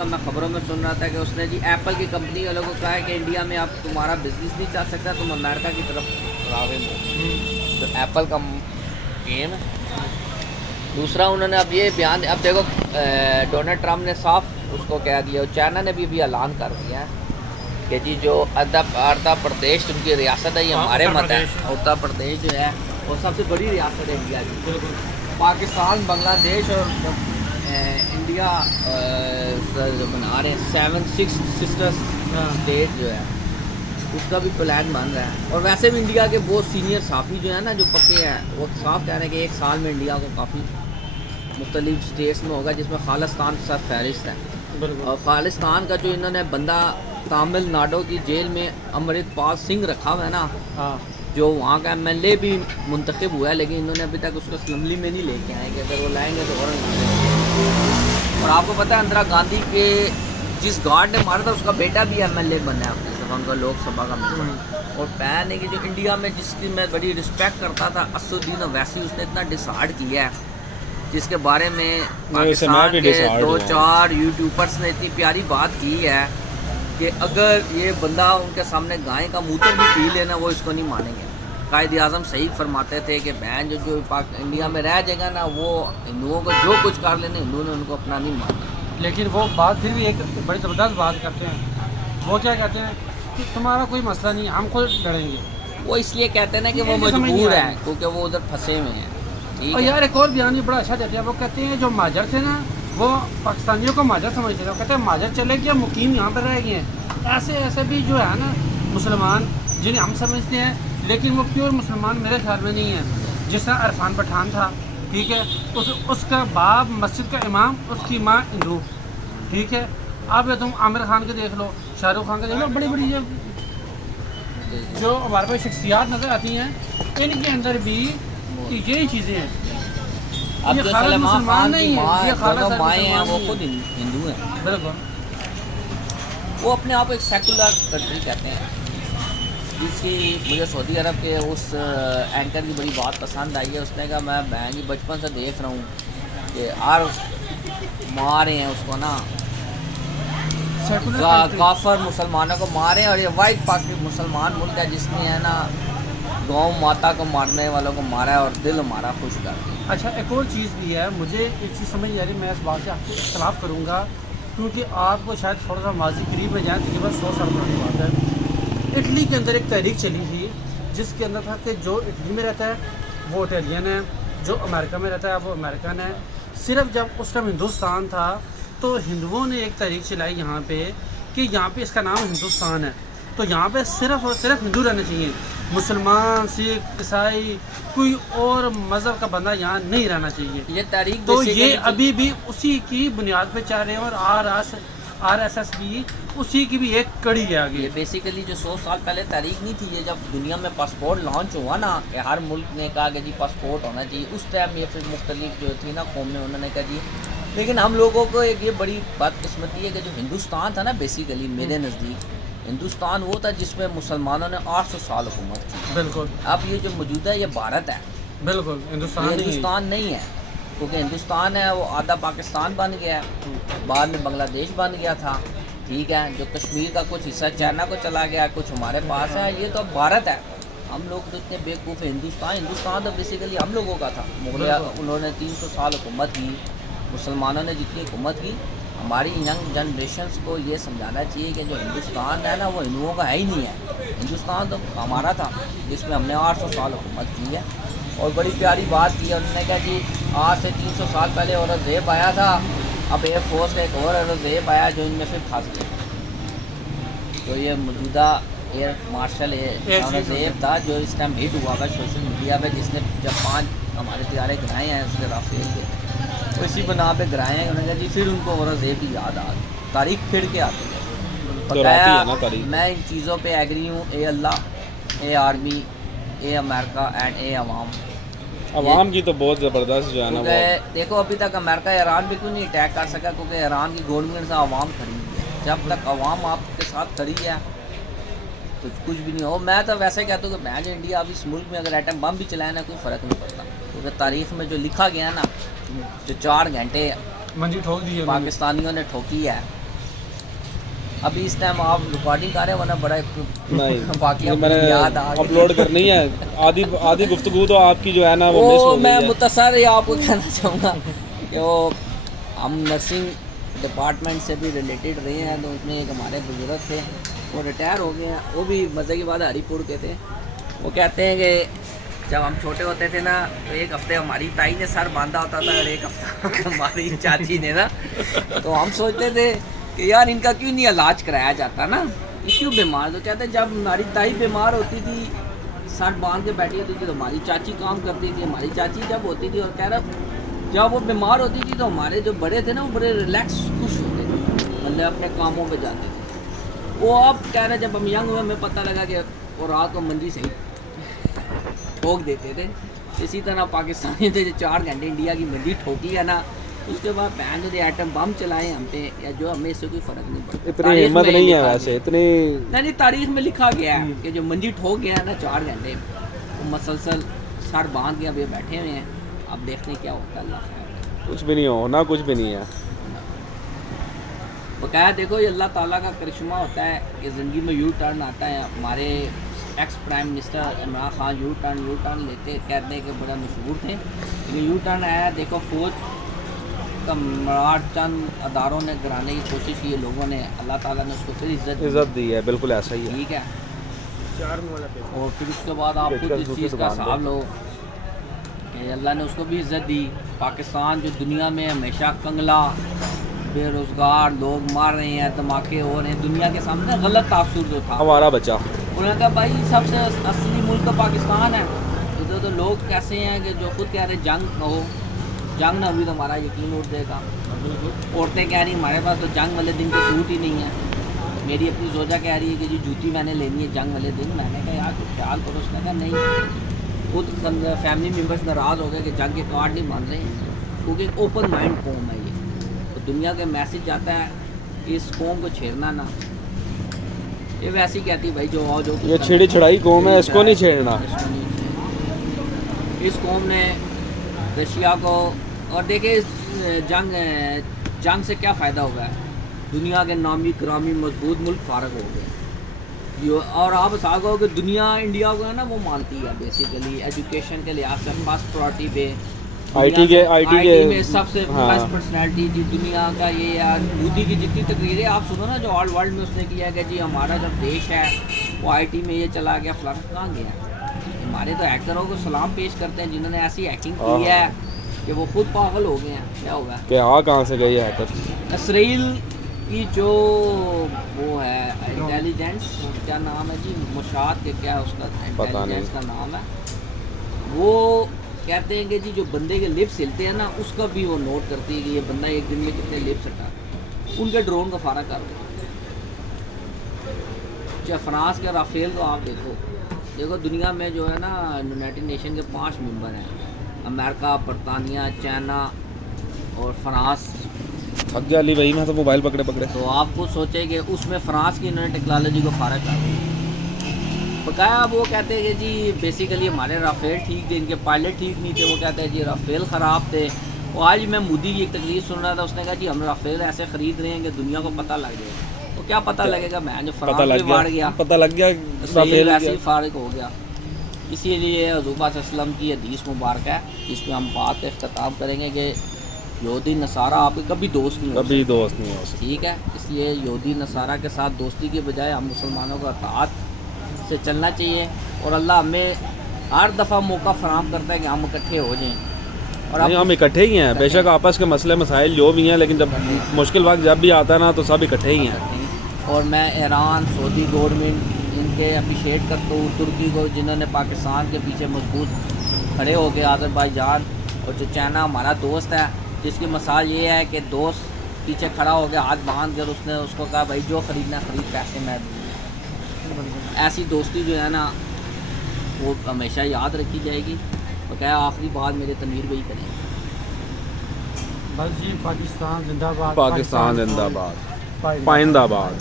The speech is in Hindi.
का मैं खबरों में सुन रहा था कि उसने जी एप्पल की कंपनी वालों को कहा है कि इंडिया में आप तुम्हारा बिजनेस नहीं चल सकता, तुम अमेरिका की तरफ राग़िब हो। तो एप्पल का गेम है। दूसरा उन्होंने अब ये बयान, अब देखो डोनाल्ड ट्रंप ने साफ उसको कह दिया, और चाइना ने भी अभी ऐलान कर दिया है कि जी जो आंध्र प्रदेश उनकी रियासत है, ये हमारे मत है। उत्तर प्रदेश जो है वो सबसे बड़ी रियासत है इंडिया की। पाकिस्तान, बांग्लादेश और इंडिया जो बना रहे हैं 7 सिस्टर्स स्टेट जो है, उसका भी प्लान बन रहा है। और वैसे भी इंडिया के बहुत सीनियर साफ़ी जो है ना, जो पक्के हैं, वो साफ कह रहे हैं कि 1 साल में इंडिया को काफ़ी मुख्तलिफ स्टेट्स में होगा, जिसमें खालिस्तान सर फहरिस्त है। और खालिस्तान का जो इन्होंने बंदा तमिलनाडु की जेल में अमृतपाल सिंह रखा हुआ है ना, जो वहाँ का MLA भी मुंतखब हुआ है, लेकिन इन्होंने अभी तक उसको असम्बली में नहीं लेके आए कि अगर वो लाएंगे तो और और आपको पता है इंदिरा गांधी के जिस गार्ड ने मारा था उसका बेटा भी MLA बना है अपनी जगह, उनका लोकसभा का मेंबर। और पैन है कि जो इंडिया में जिसकी मैं बड़ी रिस्पेक्ट करता था, असदुद्दीन ओवैसी, उसने इतना डिसाइड किया है, जिसके बारे में पाकिस्तान के 2-4 यूट्यूबर्स ने इतनी प्यारी बात की है कि अगर ये बंदा उनके सामने गाय का मूत्र भी पी लेना, वो इसको नहीं मानेंगे। कायद आज़म सही फरमाते थे कि बहन जो इंडिया में रह जाएगा ना, वो हिंदुओं को जो कुछ कर लेना, हिंदुओं ने उनको अपना नहीं माना। लेकिन वो बात फिर भी एक बड़ी ज़बरदस्त बात करते हैं। वो क्या कहते हैं कि तुम्हारा कोई मसला नहीं, हम खुद लड़ेंगे। वो इसलिए कहते हैं ना कि वो मजबूर है, क्योंकि वो उधर फंसे हुए हैं। और यार एक और बयान भी बड़ा अच्छा देते हैं। वो कहते हैं जो महाजर थे ना, वो पाकिस्तानियों को महाजर समझते थे। वो कहते हैं महाजर चले गए, मुकीम यहाँ पर रह गए हैं। ऐसे ऐसे भी जो है ना मुसलमान, जिन्हें हम समझते हैं, लेकिन वो प्योर मुसलमान मेरे ख्याल में नहीं है। जिस तरह इरफान पठान था, ठीक है, उसका बाप मस्जिद का इमाम, उसकी माँ हिंदू, ठीक है। अब तुम आमिर खान के देख लो, शाहरुख खान के देख लो, बड़ी बड़ी जो हमारे पास शख्सियात नज़र आती हैं, इनके अंदर भी यही चीज़ें हैं। अब ये जो खालिद सलमान मुसलमान खान नहीं की है, ये खालिद माएँ हैं, वो मुसलमान खुद हिंदू हैं। बिल्कुल। वो अपने आप एक सेकुलर कंट्री कहते हैं। जिसकी मुझे सऊदी अरब के उस एंकर की बड़ी बात पसंद आई है। उसने कहा मैं बहन जी बचपन से देख रहा हूँ कि हर मार रहे हैं उसको ना, काफर मुसलमानों को मारे, और ये वाइट पाकिस्तान मुसलमान मुल्क है जिसने है ना गौ माता को मारने वालों को मारा है, और दिल हमारा खुश कर दिया। अच्छा, एक और चीज़ भी है, मुझे एक चीज़ समझ नहीं आ रही, मैं इस बात से आपसे इख्तलाफ करूँगा, क्योंकि आपको शायद थोड़ा सा माजी करीब में जाए, तकरीबन 100 साल पुरानी बात है। इटली के अंदर एक तहरीक चली थी, जिसके अंदर था कि जो इटली में रहता है वो इटालियन है, जो अमेरिका में रहता है वो अमेरिकन है। सिर्फ जब उस टाइम हिंदुस्तान था तो हिंदुओं ने एक तहरीक चलाई यहाँ पे कि यहाँ पे इसका नाम हिंदुस्तान है, तो यहाँ पे सिर्फ और सिर्फ हिंदू रहने चाहिए। मुसलमान, सिख, ईसाई, कोई और मज़हब का बंदा यहाँ नहीं रहना चाहिए। ये तारीख तो ये अभी भी उसी की बुनियाद पे चल रहे हैं, और RSS भी उसी की भी एक कड़ी है आगे। ये बेसिकली जो 100 साल पहले तारीख नहीं थी, ये जब दुनिया में पासपोर्ट लॉन्च हुआ ना, कि हर मुल्क ने कहा कि जी पासपोर्ट होना चाहिए, उस टाइम ये फिर मुख्तलिफ जो थी ना कौमें, उन्होंने कहा जी। लेकिन हम लोगों को एक ये बड़ी बदकिस्मती है कि जो हिंदुस्तान था ना, बेसिकली मेरे नज़दीक हिंदुस्तान वो था जिसमें मुसलमानों ने 800 साल हुकूमत की। बिल्कुल। अब ये जो मौजूदा ये भारत है, बिल्कुल हिंदुस्तान नहीं है, क्योंकि हिंदुस्तान है वो आधा पाकिस्तान बन गया है, बाद में बांग्लादेश बन गया था, ठीक है। जो कश्मीर का कुछ हिस्सा चाइना को चला गया, कुछ हमारे पास है, ये तो अब भारत है। हम लोग तो इतने बेवकूफ़ हैं। हिंदुस्तान तो बेसिकली हम लोगों का था। मुगल उन्होंने 300 साल हुकूमत की, मुसलमानों ने जितनी हुकूमत की। हमारी यंग जनरेशन्स को ये समझाना चाहिए कि जो हिंदुस्तान है ना, वो हिंदुओं का है ही नहीं है। हिंदुस्तान तो हमारा था, जिसमें हमने 800 साल हुकूमत की है। और बड़ी प्यारी बात की है उन्होंने, कहा जी आज से 300 साल पहले औरंगज़ेब आया था, अब एयरफोर्स का एक और औरंगज़ेब आया जो इनमें फिर फंस गया। तो ये मौजूदा एयर मार्शल औरंगज़ेब था, जो इस टाइम हिट हुआ था सोशल मीडिया पे, जिसने जब 5 हमारे तियारे गिराए हैं उसके राफेल के, तो इसी बना पे गिराए हैं। उन्होंने कहा जी फिर उनको औरंगज़ेब की याद आ गई, तारीख फिर के आती है। बताया मैं इन चीज़ों पे एग्री हूँ। ए अल्लाह, ए आर्मी, ए अमेरिका एंड ए अवाम की तो बहुत ज़बरदस्त जो है ना, वो देखो अभी तक अमेरिका ईरान भी क्यों नहीं अटैक कर सका, क्योंकि ईरान की गवर्नमेंट से अवाम खड़ी हुई है। जब तक अवाम आपके साथ खड़ी है तो कुछ भी नहीं हो। मैं तो वैसे कहता हूँ कि मैं जो इंडिया अभी इस मुल्क में अगर एटम बम भी चलाए ना, कोई फ़र्क नहीं पड़ता, क्योंकि तारीख में जो लिखा गया ना, जो 4 घंटे मंजी ठोक दी है पाकिस्तानियों ने ठोकी है, अभी इस टाइम आप रिकॉर्डिंग कर रहे हो, वरना बड़ा नहीं वाकया मैंने मुझे याद आ गया। अपलोड करनी है। आधी गुफ्तगू तो आपकी जो है ना वो मिस वो हो गई मैं है। मुख्तसर ही आपको कहना चाहूँगा कि वो हम नर्सिंग डिपार्टमेंट से भी रिलेटेड रहे हैं, तो उसमें एक हमारे बुजुर्ग थे, वो रिटायर हो गए हैं, वो भी मज़े की बात हरीपुर के थे। वो कहते हैं कि जब हम छोटे होते थे ना, तो एक हफ्ते हमारी ताई ने सर बांधा होता था और एक हफ्ता हमारी चाची ने ना, तो हम सोचते थे कि यार इनका क्यों नहीं इलाज कराया जाता ना, ये क्यों बीमार। तो कहते जब हमारी ताई बीमार होती थी, सर बांध के बैठी होती थी, तो हमारी चाची काम करती थी। हमारी चाची जब होती थी, और कह रहा जब वो बीमार होती थी, तो हमारे जो बड़े थे ना, वो बड़े रिलैक्स खुश होते थे, मतलब अपने कामों पे जाते थे। वो अब कह रहे जब हम यंग हुए, हमें पता लगा कि वो रात को मंदी सही ठोक देते थे। इसी तरह पाकिस्तानी थे जो 4 घंटे इंडिया की मंदी ठोकी है ना, उसके बाद बैन जो एटम बम चलाए हम पे, या जो हमें इससे कोई फ़र्क नहीं पड़ता। इतनी हिम्मत नहीं है वैसे, इतनी नहीं, तारीख में लिखा गया है कि जो मंदी ठोक गया है ना 4 घंटे, वो मसलसल सर बांध के अभी बैठे हुए हैं। अब देखते हैं क्या होता है, अल्लाह खैर। कुछ भी नहीं हो ना, कुछ भी नहीं है। बकाया देखो, ये अल्लाह ताला का करिश्मा होता है कि ज़िंदगी में यू टर्न आता है। हमारे ex prime minister Imran Khan U turn लेते कहते हैं कि बड़ा मशहूर थे, लेकिन यू टर्न आया। देखो फौज का मराठ चंद अदारों ने गिराने की कोशिश की, लोगों ने, अल्लाह ताला ने उसको फिर इज्जत दी है, बिल्कुल ऐसा ही है। ठीक है। और फिर उसके बाद आप खुद इस चीज़ का हिसाब लो कि अल्लाह ने उसको भी इज्जत दी। पाकिस्तान जो दुनिया में हमेशा कंगला, बेरोज़गार, लोग मार रहे हैं, धमाके हो रहे हैं, दुनिया के सामने गलत तासुर जो था, हमारा बच्चा उन्होंने कहा भाई सबसे असली मुल्क तो पाकिस्तान है। इधर तो लोग कैसे हैं कि जो खुद कह रहे जंग ना हुई तो हमारा यकीन उठ जाएगा। औरतें कह रही हमारे पास तो जंग वाले दिन के सूट ही नहीं है। मेरी अपनी जोजा कह रही है कि जी जूती मैंने लेनी है जंग वाले दिन। मैंने कहा यार कुछ ख्याल करो। उसने कहा नहीं, खुद फैमिली मेम्बर्स नाराज़ हो गए कि जंग के कार्ड नहीं मान रहे हैं, क्योंकि ओपन माइंड कौम है ये। तो दुनिया का मैसेज जाता है कि इस कौम को छेड़ना ना। ये वैसे ही कहती भाई जो आओ जो ये छिड़ी छड़ाई कौम है, इसको नहीं छेड़ना। इस कौम ने रशिया को, और देखिए जंग से क्या फ़ायदा होगा, दुनिया के नामी ग्रामी मजबूत मुल्क फारग हो गए। और आप साथ हो कि दुनिया इंडिया को है ना वो मानती है बेसिकली एजुकेशन के लिहाज से फर्स्ट प्रायोरिटी पे। आईटी के में सबसे बेस्ट पर्सनैलिटी जी दुनिया का ये यार। मोदी की जितनी तकरीरें आप सुनो ना, जो ऑल वर्ल्ड में उसने किया कि जी हमारा जब देश है वो आईटी में ये चला गया, फलाना कहाँ गया। हमारे तो हैकरों को सलाम पेश करते हैं जिन्होंने ऐसी हैकिंग की है कि वो खुद पागल हो गए हैं। क्या होगा कि हाँ कहाँ से गई है हैकर। इसराइल की जो वो है इंटेलिजेंस, क्या नाम है जी, मुशाद के क्या उसका इंटेलिजेंस का नाम है, वो कहते हैं कि जी जो बंदे के लिप्स हिलते हैं ना, उसका भी वो नोट करती है कि ये बंदा एक दिन में कितने लिप्स हटा। उनके ड्रोन का फारा कर दो। चाहे फ्रांस के राफेल को आप देखो दुनिया में जो है ना यूनाइटेड नेशन के 5 मेंबर हैं, अमेरिका, बरतानिया, चाइना और फ्रांस। थक गया अली भाई, मैं तो मोबाइल पकड़े। तो आप खुद सोचे कि उसमें फ्रांस की इन्होंने टेक्नोलॉजी को फारा कर दिया। बकाया वो कहते हैं कि जी बेसिकली हमारे राफेल ठीक थे, इनके पायलट ठीक नहीं थे। वो कहते हैं जी राफेल ख़राब थे। और आज मैं मोदी की एक तकरीर सुन रहा था, उसने कहा जी हम राफेल ऐसे ख़रीद रहे हैं कि दुनिया को पता लग जाएगा। तो क्या पता लगेगा, मैं जो फ्रांस में मार गया, पता लग गया राफेल ऐसे ही फारिग हो गया। इसीलिए हज़ूर सल्लम की हदीस मुबारक है, इसमें हम बात इख्तिताम करेंगे कि यहूदी नसारा आपके कभी दोस्त नहीं हो सकते। ठीक है, इसलिए यहूदी नसारा के साथ दोस्ती के बजाय हम मुसलमानों का अताअत से चलना चाहिए। और अल्लाह हमें हर दफ़ा मौका फराहम करता है कि हम इकट्ठे हो जाएं। और हम इकट्ठे ही हैं, बेशक आपस के मसले मसाइल जो भी हैं, लेकिन जब मुश्किल वक्त जब भी आता है ना तो सब इकट्ठे ही हैं। और मैं ईरान, सऊदी गवर्नमेंट इनके अप्रिशिएट करता हूँ, तुर्की को जिन्होंने पाकिस्तान के पीछे मजबूत खड़े हो गए, आज़रबाईजान, और जो चाइना हमारा दोस्त है, जिसकी मिसाल ये है कि दोस्त पीछे खड़ा हो गया हाथ बांध कर, उसने उसको कहा भाई जो ख़रीदना खरीद, पैसे मैं दूँगा। ऐसी दोस्ती जो है ना वो हमेशा याद रखी जाएगी। तो क्या आखिरी बात मेरे तनवीर भाई करेंगे। बस जी, पाकिस्तान जिंदाबाद, पाकिस्तान जिंदाबाद, पाइंदाबाद।